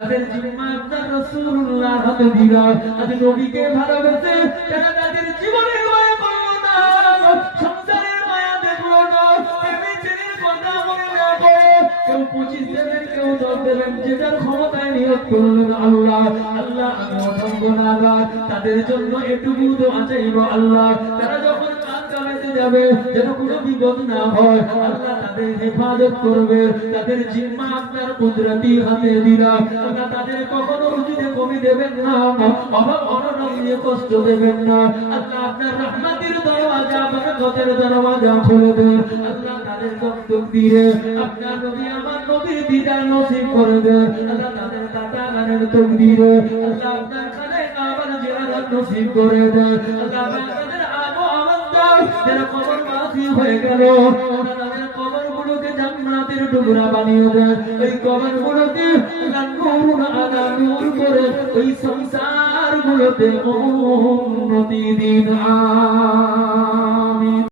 তাদের জিম্মা আপনার রাসূলুল্লাহ হাতে দিলা। আজ নবীকে ভালোবেসে যারা তাদের জীবনের মায়া করলো না, সংসারের মায়া দেখলো না, প্রেমের কথা মনে না পড়ে কেউ 25 দেবেন, কেউ 10 দেবেন, যে যার ক্ষমতায় নিয়োগ করলেন আল্লাহ। আল্লাহ আমি অধম গুনাহগার, তাদের জন্য এটুকু দোয়া চাইবো আল্লাহ, তারা যখন যাবে যেন কোনো বিপদ না হয়, আল্লাহ তাদের হেফাজত করবে। তাদের জিম্মা আপনার কুদরতি হাতে দিলা। আল্লাহ তাদের কখনো রুজিতে কমি দেবেন না, অভাব অনটন দিয়ে কষ্ট দেবেন না। আল্লাহ আপনার রহমতের দরওয়াজা, বরকতের দরওয়াজা খুলে দেন। আল্লাহ তাদের তকদীরে আপনার নবী আমার নবীর দিদার নসিব করে দেন। আল্লাহ তাদের দাদা গানের তকদীরে আল্লাহ আপনার খানে কাবার জিয়ারত নসিব করে দেন। আল্লাহ তাদের যারা কবর বাসী হয়ে গেল, তাদের কবরগুলোকে জান্নাতের টুকরা বানিয়ে দেন। ওই কবরগুলোকে নূর আলা নূর করে ওই সংসারগুলোতে উন্নতি দিন।